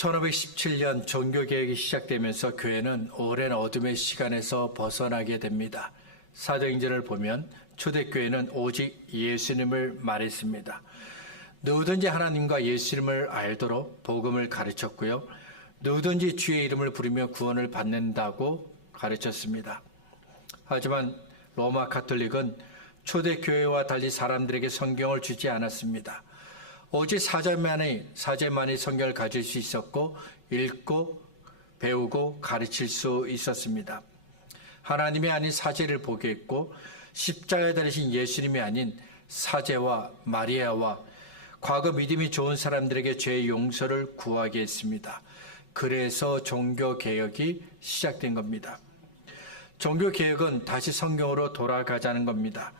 1517년 종교개혁이 시작되면서 교회는 오랜 어둠의 시간에서 벗어나게 됩니다. 사도행전을 보면 초대교회는 오직 예수님을 말했습니다. 누구든지 하나님과 예수님을 알도록 복음을 가르쳤고요. 누구든지 주의 이름을 부르며 구원을 받는다고 가르쳤습니다. 하지만 로마 가톨릭은 초대교회와 달리 사람들에게 성경을 주지 않았습니다. 오직 사제만이 성경을 가질 수 있었고 읽고 배우고 가르칠 수 있었습니다. 하나님이 아닌 사제를 보게 했고 십자가에 달리신 예수님이 아닌 사제와 마리아와 과거 믿음이 좋은 사람들에게 죄의 용서를 구하게 했습니다. 그래서 종교개혁이 시작된 겁니다. 종교개혁은 다시 성경으로 돌아가자는 겁니다.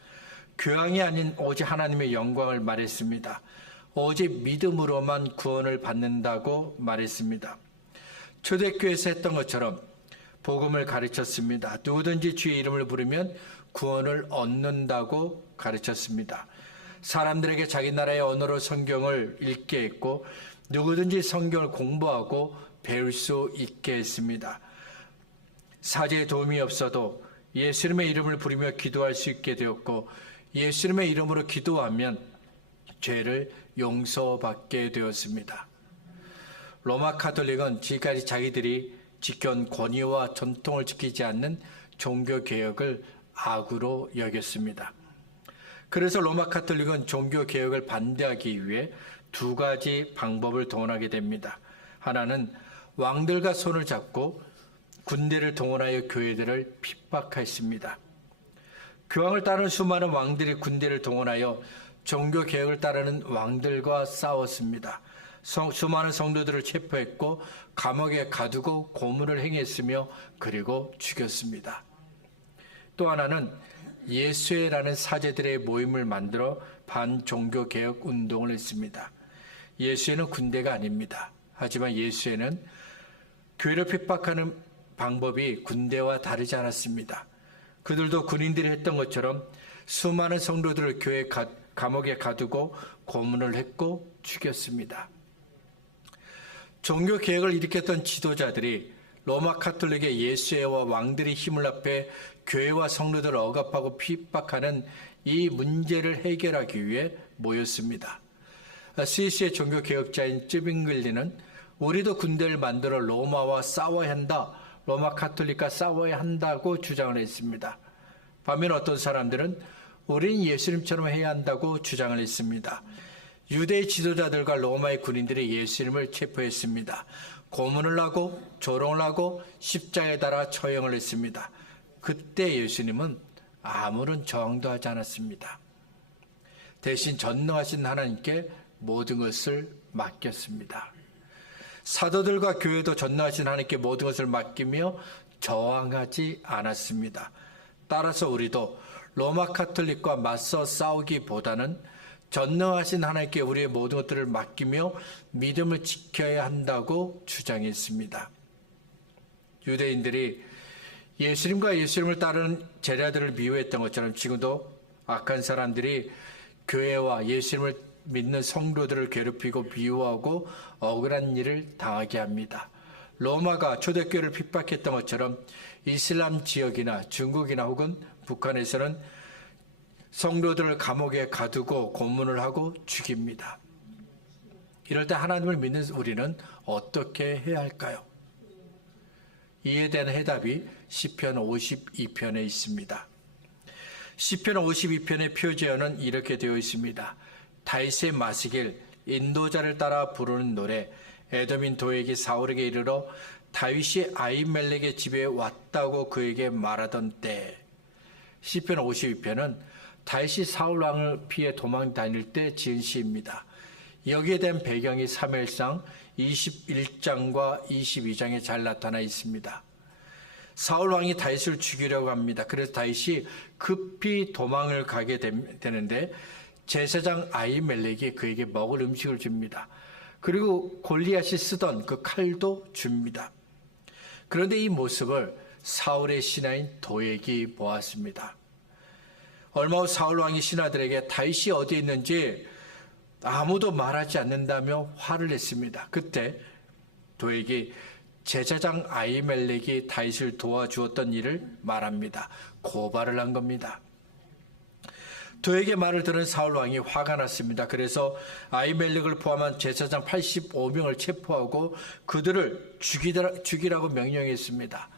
교황이 아닌 오직 하나님의 영광을 말했습니다. 오직 믿음으로만 구원을 받는다고 말했습니다. 초대교회에서 했던 것처럼 복음을 가르쳤습니다. 누구든지 주의 이름을 부르면 구원을 얻는다고 가르쳤습니다. 사람들에게 자기 나라의 언어로 성경을 읽게 했고 누구든지 성경을 공부하고 배울 수 있게 했습니다. 사제의 도움이 없어도 예수님의 이름을 부르며 기도할 수 있게 되었고 예수님의 이름으로 기도하면 죄를 용서받게 되었습니다. 로마 가톨릭은 지금까지 자기들이 지켜온 권위와 전통을 지키지 않는 종교개혁을 악으로 여겼습니다. 그래서 로마 가톨릭은 종교개혁을 반대하기 위해 두 가지 방법을 동원하게 됩니다. 하나는 왕들과 손을 잡고 군대를 동원하여 교회들을 핍박했습니다. 교황을 따르는 수많은 왕들이 군대를 동원하여 종교개혁을 따르는 왕들과 싸웠습니다. 수많은 성도들을 체포했고 감옥에 가두고 고문을 행했으며 그리고 죽였습니다. 또 하나는 예수회라는 사제들의 모임을 만들어 반종교개혁 운동을 했습니다. 예수회는 군대가 아닙니다. 하지만 예수회는 교회를 핍박하는 방법이 군대와 다르지 않았습니다. 그들도 군인들이 했던 것처럼 수많은 성도들을 감옥에 가두고 고문을 했고 죽였습니다. 종교개혁을 일으켰던 지도자들이 로마 가톨릭의 예수회와 왕들의 힘을 합해 교회와 성도들을 억압하고 핍박하는 이 문제를 해결하기 위해 모였습니다. 스위스의 종교개혁자인 쯔빙글리는 우리도 군대를 만들어 로마와 싸워야 한다, 로마 가톨릭과 싸워야 한다고 주장을 했습니다. 반면 어떤 사람들은 우리는 예수님처럼 해야 한다고 주장을 했습니다. 유대의 지도자들과 로마의 군인들이 예수님을 체포했습니다. 고문을 하고 조롱을 하고 십자가에 달아 처형을 했습니다. 그때 예수님은 아무런 저항도 하지 않았습니다. 대신 전능하신 하나님께 모든 것을 맡겼습니다. 사도들과 교회도 전능하신 하나님께 모든 것을 맡기며 저항하지 않았습니다. 따라서 우리도 로마 가톨릭과 맞서 싸우기보다는 전능하신 하나님께 우리의 모든 것들을 맡기며 믿음을 지켜야 한다고 주장했습니다. 유대인들이 예수님과 예수님을 따르는 제자들을 미워했던 것처럼 지금도 악한 사람들이 교회와 예수님을 믿는 성도들을 괴롭히고 미워하고 억울한 일을 당하게 합니다. 로마가 초대교회를 핍박했던 것처럼 이슬람 지역이나 중국이나 혹은 북한에서는 성도들을 감옥에 가두고 고문을 하고 죽입니다. 이럴 때 하나님을 믿는 우리는 어떻게 해야 할까요? 이에 대한 해답이 시편 52편에 있습니다. 시편 52편의 표제어는 이렇게 되어 있습니다. 다윗의 마시길, 인도자를 따라 부르는 노래, 에돔인 도액이 사울에게 이르러 다윗이 아히멜렉의 집에 왔다고 그에게 말하던 때. 시편 52편은 다윗이 사울 왕을 피해 도망 다닐 때 지은 시입니다. 여기에 대한 배경이 사무엘상 21장과 22장에 잘 나타나 있습니다. 사울 왕이 다윗을 죽이려고 합니다. 그래서 다윗이 급히 도망을 가게 되는데 제사장 아히멜렉이 그에게 먹을 음식을 줍니다. 그리고 골리앗이 쓰던 그 칼도 줍니다. 그런데 이 모습을 사울의 신하인 도액이 보았습니다. 얼마 후 사울 왕이 신하들에게 다윗이 어디에 있는지 아무도 말하지 않는다며 화를 냈습니다. 그때 도액이 제사장 아히멜렉이 다윗을 도와주었던 일을 말합니다. 고발을 한 겁니다. 도액의 말을 들은 사울 왕이 화가 났습니다. 그래서 아히멜렉을 포함한 제사장 85명을 체포하고 그들을 죽이라고 명령했습니다.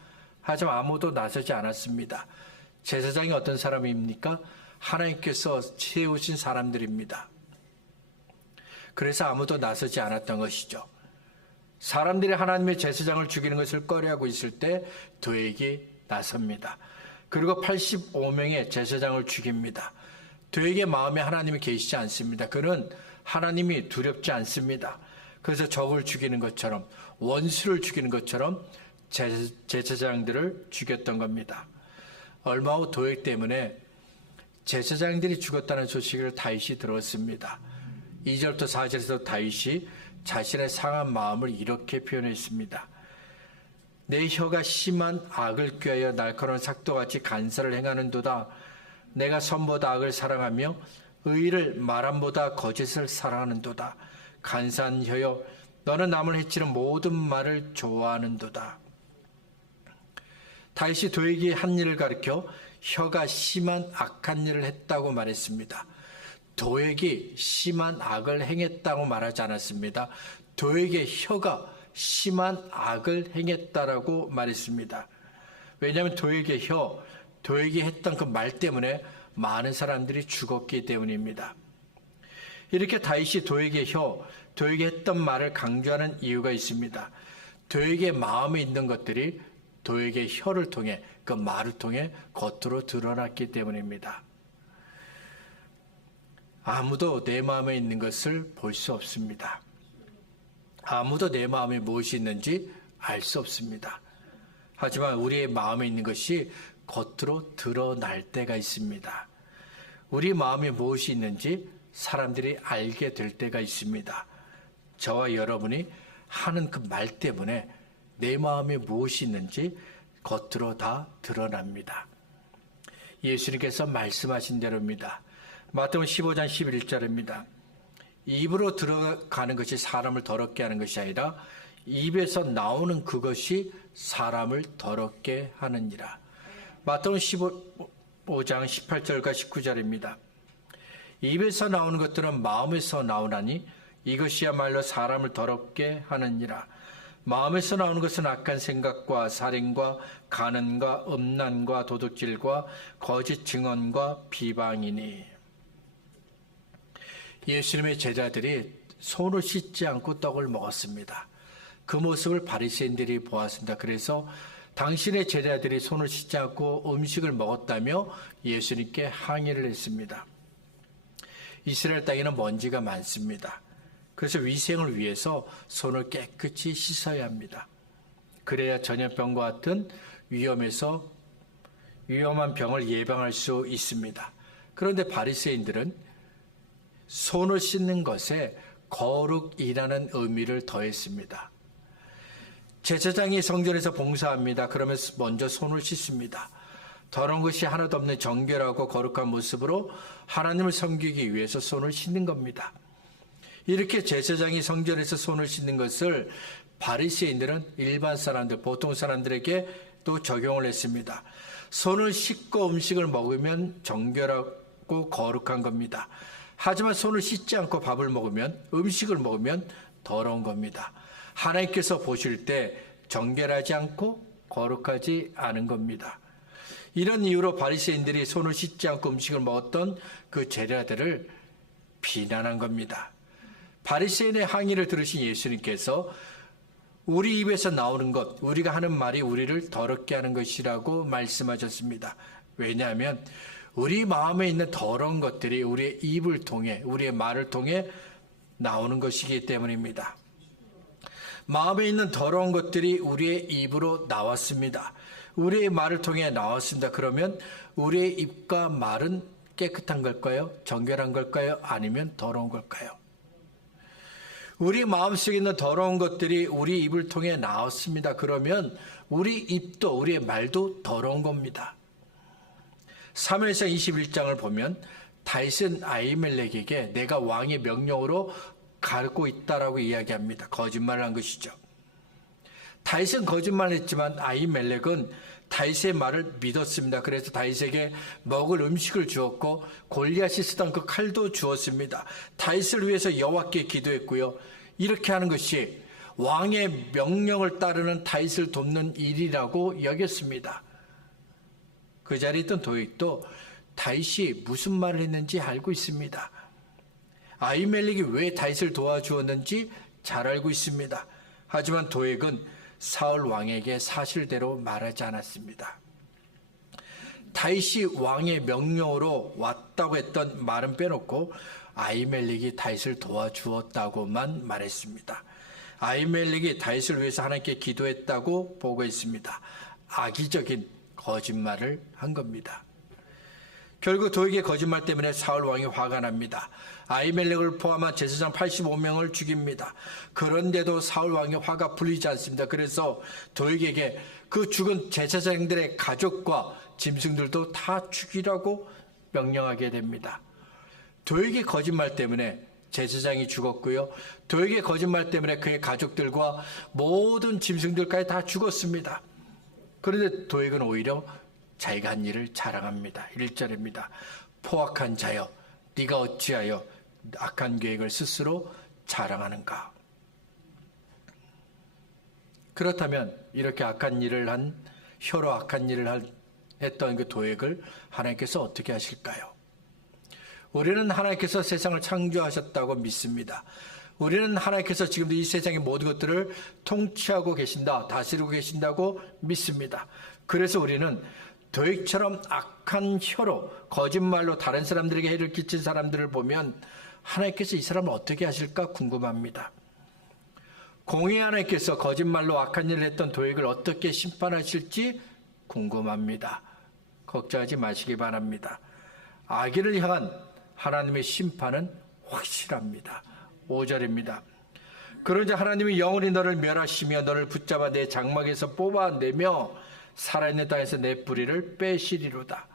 하지만 아무도 나서지 않았습니다. 제사장이 어떤 사람입니까? 하나님께서 세우신 사람들입니다. 그래서 아무도 나서지 않았던 것이죠. 사람들이 하나님의 제사장을 죽이는 것을 꺼려하고 있을 때 도액이 나섭니다. 그리고 85명의 제사장을 죽입니다. 도액의 마음에 하나님이 계시지 않습니다. 그는 하나님이 두렵지 않습니다. 그래서 적을 죽이는 것처럼, 원수를 죽이는 것처럼 제사장들을 죽였던 겁니다. 얼마 후 도액 때문에 제사장들이 죽었다는 소식을 다윗이 들었습니다. 2절부터 4절에서 다윗이 자신의 상한 마음을 이렇게 표현했습니다. 내 혀가 심한 악을 꾀하여 날카로운 삭도같이 간사를 행하는도다. 내가 선보다 악을 사랑하며 의를 말함보다 거짓을 사랑하는도다. 간사한 혀여, 너는 남을 해치는 모든 말을 좋아하는도다. 다윗이 도액이 한 일을 가리켜 혀가 심한 악한 일을 했다고 말했습니다. 도액이 심한 악을 행했다고 말하지 않았습니다. 도액의 혀가 심한 악을 행했다라고 말했습니다. 왜냐하면 도액의 혀, 도액이 했던 그 말 때문에 많은 사람들이 죽었기 때문입니다. 이렇게 다윗이 도액의 혀, 도액이 했던 말을 강조하는 이유가 있습니다. 도액의 마음에 있는 것들이 도액의 혀를 통해, 그 말을 통해 겉으로 드러났기 때문입니다. 아무도 내 마음에 있는 것을 볼 수 없습니다. 아무도 내 마음에 무엇이 있는지 알 수 없습니다. 하지만 우리의 마음에 있는 것이 겉으로 드러날 때가 있습니다. 우리 마음에 무엇이 있는지 사람들이 알게 될 때가 있습니다. 저와 여러분이 하는 그 말 때문에 내 마음에 무엇이 있는지 겉으로 다 드러납니다. 예수님께서 말씀하신 대로입니다. 마태복음 15장 11절입니다. 입으로 들어가는 것이 사람을 더럽게 하는 것이 아니라 입에서 나오는 그것이 사람을 더럽게 하느니라. 마태복음 15장 18절과 19절입니다. 입에서 나오는 것들은 마음에서 나오나니 이것이야말로 사람을 더럽게 하느니라. 마음에서 나오는 것은 악한 생각과 살인과 간음과 음란과 도둑질과 거짓 증언과 비방이니. 예수님의 제자들이 손을 씻지 않고 떡을 먹었습니다. 그 모습을 바리새인들이 보았습니다. 그래서 당신의 제자들이 손을 씻지 않고 음식을 먹었다며 예수님께 항의를 했습니다. 이스라엘 땅에는 먼지가 많습니다. 그래서 위생을 위해서 손을 깨끗이 씻어야 합니다. 그래야 전염병과 같은 위험한 병을 예방할 수 있습니다. 그런데 바리새인들은 손을 씻는 것에 거룩이라는 의미를 더했습니다. 제사장이 성전에서 봉사합니다. 그러면 먼저 손을 씻습니다. 더러운 것이 하나도 없는 정결하고 거룩한 모습으로 하나님을 섬기기 위해서 손을 씻는 겁니다. 이렇게 제사장이 성전에서 손을 씻는 것을 바리새인들은 일반 사람들, 보통 사람들에게 또 적용을 했습니다. 손을 씻고 음식을 먹으면 정결하고 거룩한 겁니다. 하지만 손을 씻지 않고 밥을 먹으면, 음식을 먹으면 더러운 겁니다. 하나님께서 보실 때 정결하지 않고 거룩하지 않은 겁니다. 이런 이유로 바리새인들이 손을 씻지 않고 음식을 먹었던 그 제자들을 비난한 겁니다. 바리새인의 항의를 들으신 예수님께서 우리 입에서 나오는 것, 우리가 하는 말이 우리를 더럽게 하는 것이라고 말씀하셨습니다. 왜냐하면 우리 마음에 있는 더러운 것들이 우리의 입을 통해, 우리의 말을 통해 나오는 것이기 때문입니다. 마음에 있는 더러운 것들이 우리의 입으로 나왔습니다. 우리의 말을 통해 나왔습니다. 그러면 우리의 입과 말은 깨끗한 걸까요? 정결한 걸까요? 아니면 더러운 걸까요? 우리 마음속에 있는 더러운 것들이 우리 입을 통해 나왔습니다. 그러면 우리 입도, 우리의 말도 더러운 겁니다. 사무엘상 21장을 보면 다윗은 아히멜렉에게 내가 왕의 명령으로 가고 있다라고 이야기합니다. 거짓말을 한 것이죠. 다윗은 거짓말했지만 아히멜렉은 다윗의 말을 믿었습니다. 그래서 다윗에게 먹을 음식을 주었고 골리앗이 쓰던 그 칼도 주었습니다. 다윗을 위해서 여호와께 기도했고요. 이렇게 하는 것이 왕의 명령을 따르는 다윗을 돕는 일이라고 여겼습니다. 그 자리에 있던 도액도 다윗이 무슨 말을 했는지 알고 있습니다. 아히멜렉이 왜 다윗을 도와주었는지 잘 알고 있습니다. 하지만 도액은 사울 왕에게 사실대로 말하지 않았습니다. 다윗이 왕의 명령으로 왔다고 했던 말은 빼놓고 아히멜렉이 다윗을 도와주었다고만 말했습니다. 아히멜렉이 다윗을 위해서 하나님께 기도했다고 보고했습니다. 악의적인 거짓말을 한 겁니다. 결국 도액의 거짓말 때문에 사울 왕이 화가 납니다. 아히멜렉을 포함한 제사장 85명을 죽입니다. 그런데도 사울 왕의 화가 풀리지 않습니다. 그래서 도액에게 그 죽은 제사장들의 가족과 짐승들도 다 죽이라고 명령하게 됩니다. 도액의 거짓말 때문에 제사장이 죽었고요. 도액의 거짓말 때문에 그의 가족들과 모든 짐승들까지 다 죽었습니다. 그런데 도액은 오히려 자기가 한 일을 자랑합니다. 1절입니다. 포악한 자여, 네가 어찌하여 악한 계획을 스스로 자랑하는가? 그렇다면 이렇게 악한 일을 한, 혀로 악한 일을 했던 그 도액을 하나님께서 어떻게 하실까요? 우리는 하나님께서 세상을 창조하셨다고 믿습니다. 우리는 하나님께서 지금도 이 세상의 모든 것들을 통치하고 계신다, 다스리고 계신다고 믿습니다. 그래서 우리는 도액처럼 악한 혀로 거짓말로 다른 사람들에게 해를 끼친 사람들을 보면 하나님께서 이 사람을 어떻게 하실까 궁금합니다. 공의 하나님께서 거짓말로 악한 일을 했던 도액을 어떻게 심판하실지 궁금합니다. 걱정하지 마시기 바랍니다. 악인을 향한 하나님의 심판은 확실합니다. 5절입니다. 그러자 하나님이 영원히 너를 멸하시며 너를 붙잡아 내 장막에서 뽑아내며 살아있는 땅에서 내 뿌리를 빼시리로다.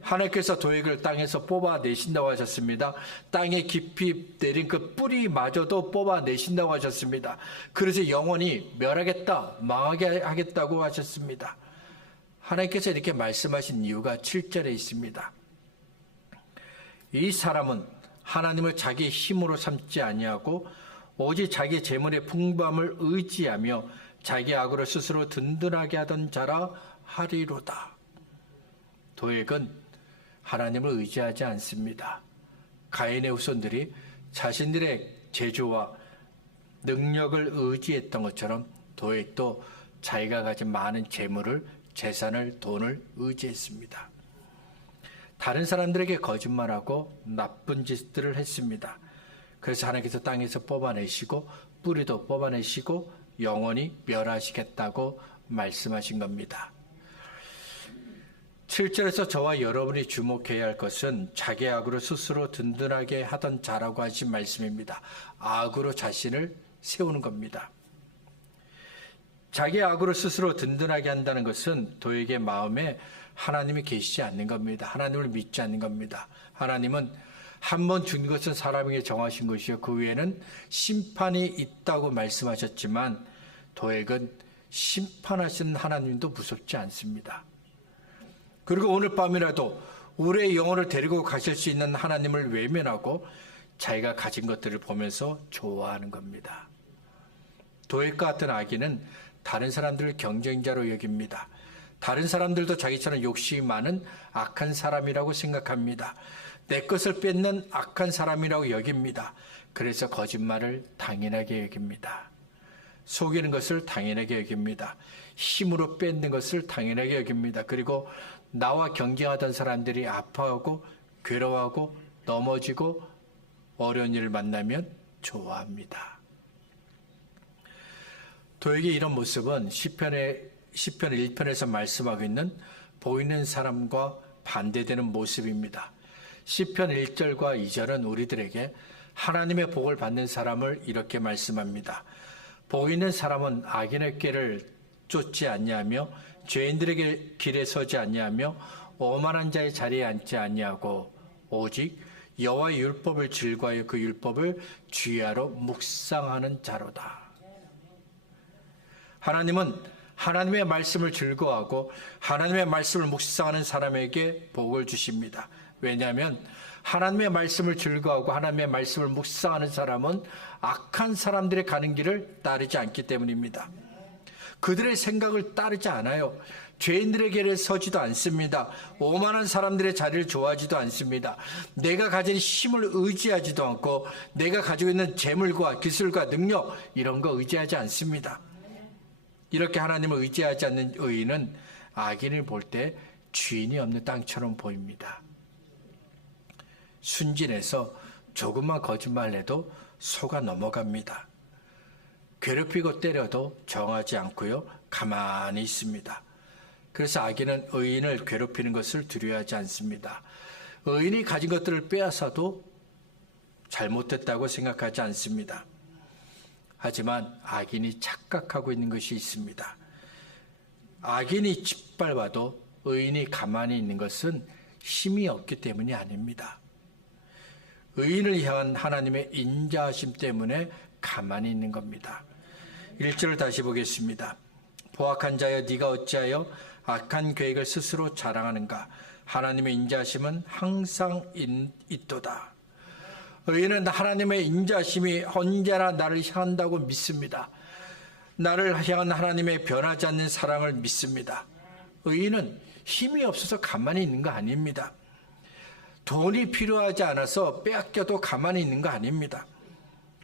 하나님께서 도액을 땅에서 뽑아내신다고 하셨습니다. 땅에 깊이 내린 그 뿌리마저도 뽑아내신다고 하셨습니다. 그래서 영원히 멸하겠다, 망하게 하겠다고 하셨습니다. 하나님께서 이렇게 말씀하신 이유가 7절에 있습니다. 이 사람은 하나님을 자기 힘으로 삼지 아니하고 오직 자기 재물의 풍부함을 의지하며 자기 악으로 스스로 든든하게 하던 자라 하리로다. 도액은 하나님을 의지하지 않습니다. 가인의 후손들이 자신들의 재주와 능력을 의지했던 것처럼 도액도 자기가 가진 많은 재물을, 재산을, 돈을 의지했습니다. 다른 사람들에게 거짓말하고 나쁜 짓들을 했습니다. 그래서 하나님께서 땅에서 뽑아내시고 뿌리도 뽑아내시고 영원히 멸하시겠다고 말씀하신 겁니다. 7절에서 저와 여러분이 주목해야 할 것은 자기 악으로 스스로 든든하게 하던 자라고 하신 말씀입니다. 악으로 자신을 세우는 겁니다. 자기 악으로 스스로 든든하게 한다는 것은 도액의 마음에 하나님이 계시지 않는 겁니다. 하나님을 믿지 않는 겁니다. 하나님은 한 번 준 것은 사람에게 정하신 것이요 그 외에는 심판이 있다고 말씀하셨지만 도액은 심판하시는 하나님도 무섭지 않습니다. 그리고 오늘 밤이라도 우리의 영혼을 데리고 가실 수 있는 하나님을 외면하고 자기가 가진 것들을 보면서 좋아하는 겁니다. 도액과 같은 악인은 다른 사람들을 경쟁자로 여깁니다. 다른 사람들도 자기처럼 욕심이 많은 악한 사람이라고 생각합니다. 내 것을 뺏는 악한 사람이라고 여깁니다. 그래서 거짓말을 당연하게 여깁니다. 속이는 것을 당연하게 여깁니다. 힘으로 뺏는 것을 당연하게 여깁니다. 그리고 나와 경쟁하던 사람들이 아파하고 괴로워하고 넘어지고 어려운 일을 만나면 좋아합니다. 도액의 이런 모습은 시편 1편에서 말씀하고 있는 보이는 사람과 반대되는 모습입니다. 시편 1절과 2절은 우리들에게 하나님의 복을 받는 사람을 이렇게 말씀합니다. 보이는 사람은 악인의 길을 쫓지 아니하며 죄인들에게 길에 서지 아니하며 오만한 자의 자리에 앉지 아니하고 오직 여호와의 율법을 즐거워하여 그 율법을 주야로 묵상하는 자로다. 하나님은 하나님의 말씀을 즐거워하고 하나님의 말씀을 묵상하는 사람에게 복을 주십니다. 왜냐하면 하나님의 말씀을 즐거워하고 하나님의 말씀을 묵상하는 사람은 악한 사람들의 가는 길을 따르지 않기 때문입니다. 그들의 생각을 따르지 않아요. 죄인들의 길에 서지도 않습니다. 오만한 사람들의 자리를 좋아하지도 않습니다. 내가 가진 힘을 의지하지도 않고 내가 가지고 있는 재물과 기술과 능력 이런 거 의지하지 않습니다. 이렇게 하나님을 의지하지 않는 의인은 악인을 볼 때 주인이 없는 땅처럼 보입니다. 순진해서 조금만 거짓말해도 속아 넘어갑니다. 괴롭히고 때려도 정하지 않고요. 가만히 있습니다. 그래서 악인은 의인을 괴롭히는 것을 두려워하지 않습니다. 의인이 가진 것들을 빼앗아도 잘못됐다고 생각하지 않습니다. 하지만 악인이 착각하고 있는 것이 있습니다. 악인이 짓밟아도 의인이 가만히 있는 것은 힘이 없기 때문이 아닙니다. 의인을 향한 하나님의 인자하심 때문에 가만히 있는 겁니다. 1절을 다시 보겠습니다. 포악한 자여 네가 어찌하여 악한 계획을 스스로 자랑하는가. 하나님의 인자하심은 항상 있도다. 의인은 하나님의 인자하심이 언제나 나를 향한다고 믿습니다. 나를 향한 하나님의 변하지 않는 사랑을 믿습니다. 의인은 힘이 없어서 가만히 있는 거 아닙니다. 돈이 필요하지 않아서 빼앗겨도 가만히 있는 거 아닙니다.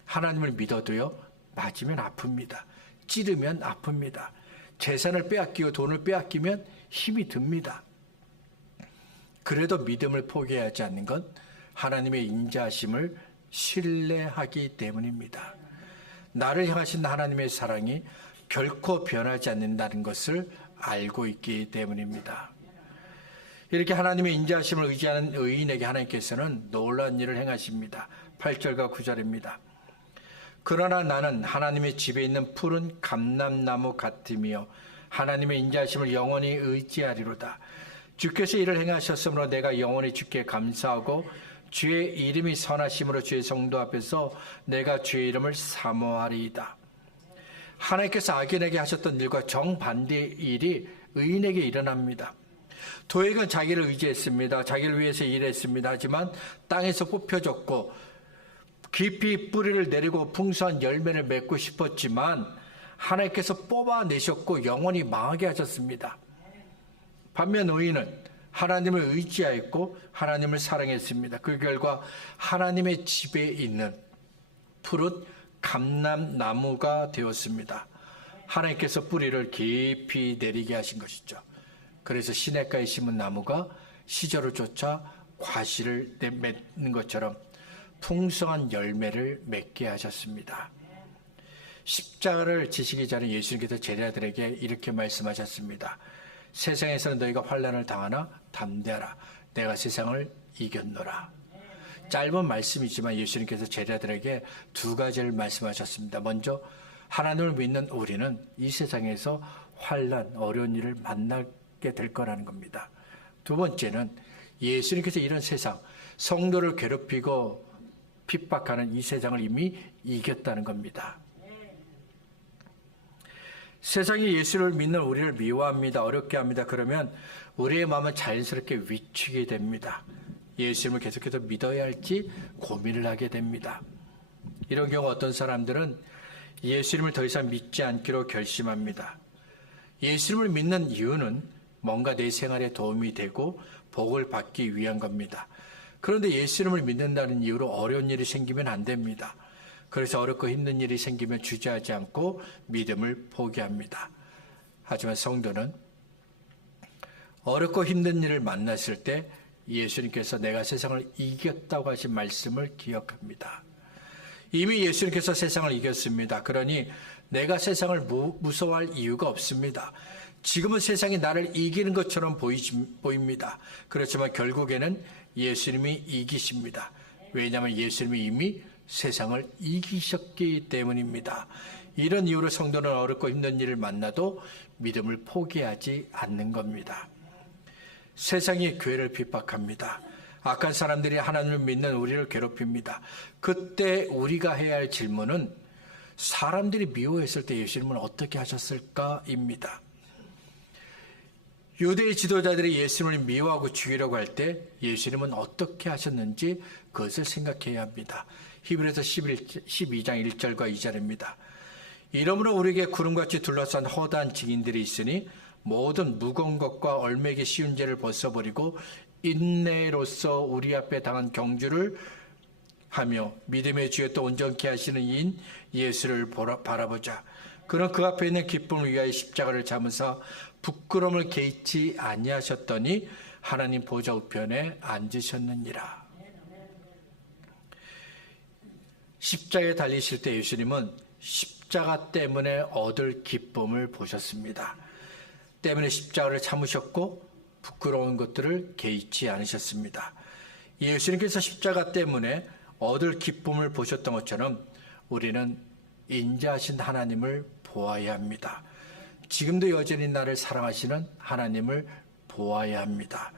하나님을 믿어도요, 맞으면 아픕니다. 찌르면 아픕니다. 재산을 빼앗기고 돈을 빼앗기면 힘이 듭니다. 그래도 믿음을 포기하지 않는 건 하나님의 인자하심을 신뢰하기 때문입니다. 나를 향하신 하나님의 사랑이 결코 변하지 않는다는 것을 알고 있기 때문입니다. 이렇게 하나님의 인자하심을 의지하는 의인에게 하나님께서는 놀라운 일을 행하십니다. 8절과 9절입니다. 그러나 나는 하나님의 집에 있는 푸른 감람나무 같으며 하나님의 인자하심을 영원히 의지하리로다. 주께서 이를 행하셨으므로 내가 영원히 주께 감사하고 주의 이름이 선하심으로 주의 성도 앞에서 내가 주의 이름을 사모하리이다. 하나님께서 악인에게 하셨던 일과 정반대의 일이 의인에게 일어납니다. 도액은 자기를 의지했습니다. 자기를 위해서 일했습니다. 하지만 땅에서 뽑혀졌고 깊이 뿌리를 내리고 풍성한 열매를 맺고 싶었지만 하나님께서 뽑아내셨고 영원히 망하게 하셨습니다. 반면 의인은 하나님을 의지하였고 하나님을 사랑했습니다. 그 결과 하나님의 집에 있는 푸른 감람나무가 되었습니다. 하나님께서 뿌리를 깊이 내리게 하신 것이죠. 그래서 시냇가에 심은 나무가 시절을 쫓아 과실을 맺는 것처럼 풍성한 열매를 맺게 하셨습니다. 십자가를 지시기 전에 예수님께서 제자들에게 이렇게 말씀하셨습니다. 세상에서는 너희가 환난을 당하나 담대하라. 내가 세상을 이겼노라. 짧은 말씀이지만 예수님께서 제자들에게 두 가지를 말씀하셨습니다. 먼저 하나님을 믿는 우리는 이 세상에서 환난, 어려운 일을 만나게 될 거라는 겁니다. 두 번째는 예수님께서 이런 세상, 성도를 괴롭히고 핍박하는 이 세상을 이미 이겼다는 겁니다. 세상이 예수를 믿는 우리를 미워합니다. 어렵게 합니다. 그러면 우리의 마음은 자연스럽게 위축이 됩니다. 예수님을 계속해서 믿어야 할지 고민을 하게 됩니다. 이런 경우 어떤 사람들은 예수님을 더 이상 믿지 않기로 결심합니다. 예수님을 믿는 이유는 뭔가 내 생활에 도움이 되고 복을 받기 위한 겁니다. 그런데 예수님을 믿는다는 이유로 어려운 일이 생기면 안 됩니다. 그래서 어렵고 힘든 일이 생기면 주저하지 않고 믿음을 포기합니다. 하지만 성도는 어렵고 힘든 일을 만났을 때 예수님께서 내가 세상을 이겼다고 하신 말씀을 기억합니다. 이미 예수님께서 세상을 이겼습니다. 그러니 내가 세상을 무서워할 이유가 없습니다. 지금은 세상이 나를 이기는 것처럼 보입니다. 그렇지만 결국에는 예수님이 이기십니다. 왜냐하면 예수님이 이미 세상을 이기셨기 때문입니다. 이런 이유로 성도는 어렵고 힘든 일을 만나도 믿음을 포기하지 않는 겁니다. 세상이 교회를 핍박합니다. 악한 사람들이 하나님을 믿는 우리를 괴롭힙니다. 그때 우리가 해야 할 질문은 사람들이 미워했을 때 예수님은 어떻게 하셨을까입니다. 유대의 지도자들이 예수님을 미워하고 죽이려고 할 때 예수님은 어떻게 하셨는지 그것을 생각해야 합니다. 히브리서 12장 1절과 2절입니다. 이러므로 우리에게 구름같이 둘러싼 허다한 증인들이 있으니 모든 무거운 것과 얼매기 쉬운 죄를 벗어버리고 인내로서 우리 앞에 당한 경주를 하며 믿음의 주에 또 온전케 하시는 이인 예수를 바라보자. 그는 그 앞에 있는 기쁨을 위하여 십자가를 잡으사 부끄러움을 개의치 아니하셨더니 하나님 보좌 우편에 앉으셨느니라. 십자가에 달리실 때 예수님은 십자가 때문에 얻을 기쁨을 보셨습니다. 때문에 십자가를 참으셨고 부끄러운 것들을 개의치 않으셨습니다. 예수님께서 십자가 때문에 얻을 기쁨을 보셨던 것처럼 우리는 인자하신 하나님을 보아야 합니다. 지금도 여전히 나를 사랑하시는 하나님을 보아야 합니다.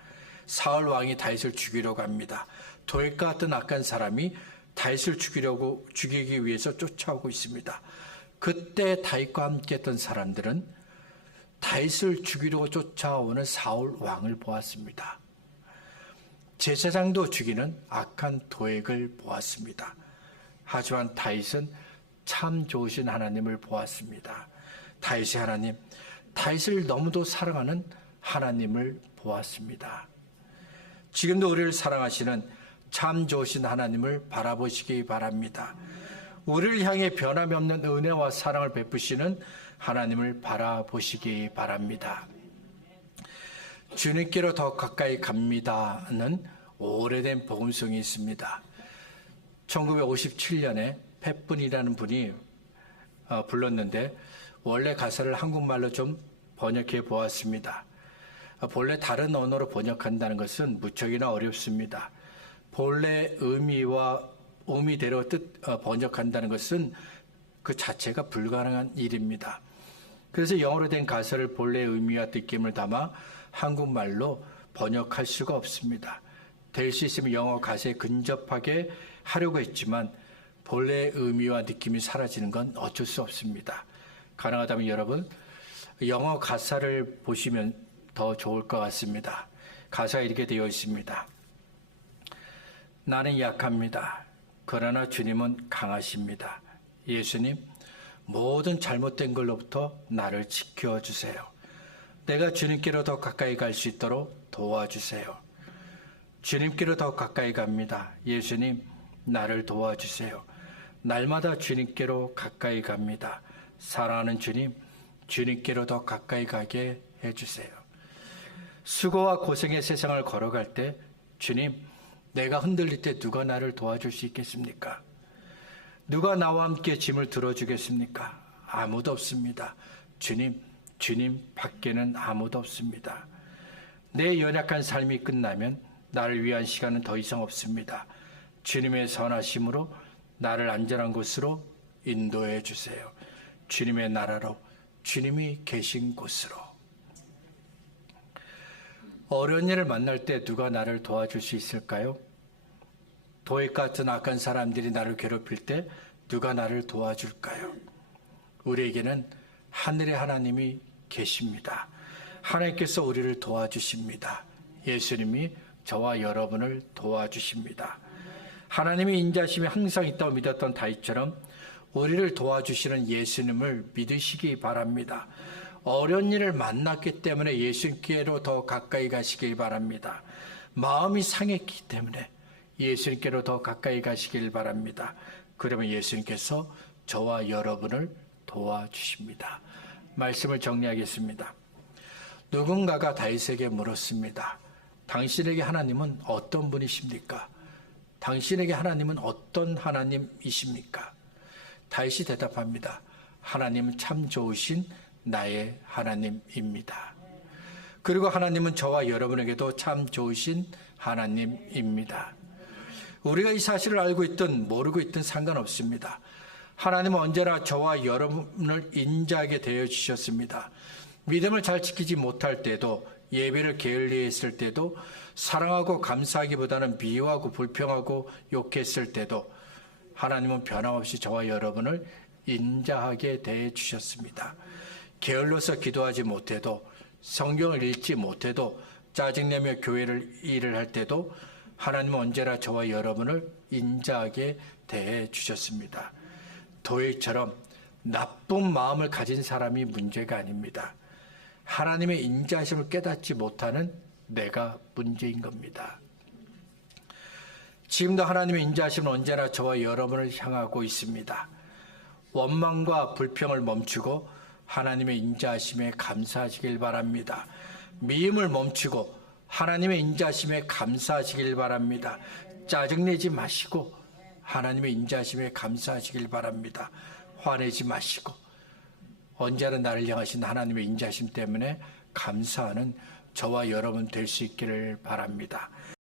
사울 왕이 다윗을 죽이려고 합니다. 도액과 같은 악한 사람이 다윗을 죽이기 위해서 쫓아오고 있습니다. 그때 다윗과 함께 했던 사람들은 다윗을 죽이려고 쫓아오는 사울 왕을 보았습니다. 제사장도 죽이는 악한 도액을 보았습니다. 하지만 다윗은 참 좋으신 하나님을 보았습니다. 다윗의 하나님, 다윗을 너무도 사랑하는 하나님을 보았습니다. 지금도 우리를 사랑하시는 참 좋으신 하나님을 바라보시기 바랍니다. 우리를 향해 변함이 없는 은혜와 사랑을 베푸시는 하나님을 바라보시기 바랍니다. 주님께로 더 가까이 갑니다는 오래된 복음송이 있습니다. 1957년에 팻분이라는 분이 불렀는데 원래 가사를 한국말로 좀 번역해 보았습니다. 본래 다른 언어로 번역한다는 것은 무척이나 어렵습니다. 본래 의미대로 번역한다는 것은 그 자체가 불가능한 일입니다. 그래서 영어로 된 가사를 본래 의미와 느낌을 담아 한국말로 번역할 수가 없습니다. 될 수 있으면 영어 가사에 근접하게 하려고 했지만 본래 의미와 느낌이 사라지는 건 어쩔 수 없습니다. 가능하다면 여러분 영어 가사를 보시면 더 좋을 것 같습니다. 가사가 이렇게 되어 있습니다. 나는 약합니다. 그러나 주님은 강하십니다. 예수님, 모든 잘못된 걸로부터 나를 지켜주세요. 내가 주님께로 더 가까이 갈 수 있도록 도와주세요. 주님께로 더 가까이 갑니다. 예수님, 나를 도와주세요. 날마다 주님께로 가까이 갑니다. 사랑하는 주님, 주님께로 더 가까이 가게 해주세요. 수고와 고생의 세상을 걸어갈 때 주님, 내가 흔들릴 때 누가 나를 도와줄 수 있겠습니까? 누가 나와 함께 짐을 들어주겠습니까? 아무도 없습니다. 주님 밖에는 아무도 없습니다. 내 연약한 삶이 끝나면 나를 위한 시간은 더 이상 없습니다. 주님의 선하심으로 나를 안전한 곳으로 인도해 주세요. 주님의 나라로, 주님이 계신 곳으로. 어려운 일을 만날 때 누가 나를 도와줄 수 있을까요? 도액 같은 악한 사람들이 나를 괴롭힐 때 누가 나를 도와줄까요? 우리에게는 하늘의 하나님이 계십니다. 하나님께서 우리를 도와주십니다. 예수님이 저와 여러분을 도와주십니다. 하나님의 인자심이 항상 있다고 믿었던 다윗처럼 우리를 도와주시는 예수님을 믿으시기 바랍니다. 어려운 일을 만났기 때문에 예수님께로 더 가까이 가시길 바랍니다. 마음이 상했기 때문에 예수님께로 더 가까이 가시길 바랍니다. 그러면 예수님께서 저와 여러분을 도와주십니다. 말씀을 정리하겠습니다. 누군가가 다윗에게 물었습니다. 당신에게 하나님은 어떤 분이십니까? 당신에게 하나님은 어떤 하나님이십니까? 다윗이 대답합니다. 하나님은 참 좋으신 나의 하나님입니다. 그리고 하나님은 저와 여러분에게도 참 좋으신 하나님입니다. 우리가 이 사실을 알고 있든 모르고 있든 상관없습니다. 하나님은 언제나 저와 여러분을 인자하게 대해 주셨습니다. 믿음을 잘 지키지 못할 때도, 예배를 게을리했을 때도, 사랑하고 감사하기보다는 미워하고 불평하고 욕했을 때도 하나님은 변함없이 저와 여러분을 인자하게 대해 주셨습니다. 게을러서 기도하지 못해도, 성경을 읽지 못해도, 짜증내며 교회를 일을 할 때도 하나님은 언제나 저와 여러분을 인자하게 대해 주셨습니다. 도액처럼 나쁜 마음을 가진 사람이 문제가 아닙니다. 하나님의 인자하심을 깨닫지 못하는 내가 문제인 겁니다. 지금도 하나님의 인자하심은 언제나 저와 여러분을 향하고 있습니다. 원망과 불평을 멈추고 하나님의 인자하심에 감사하시길 바랍니다. 미움을 멈추고 하나님의 인자하심에 감사하시길 바랍니다. 짜증내지 마시고 하나님의 인자하심에 감사하시길 바랍니다. 화내지 마시고 언제나 나를 향하신 하나님의 인자하심 때문에 감사하는 저와 여러분 될 수 있기를 바랍니다.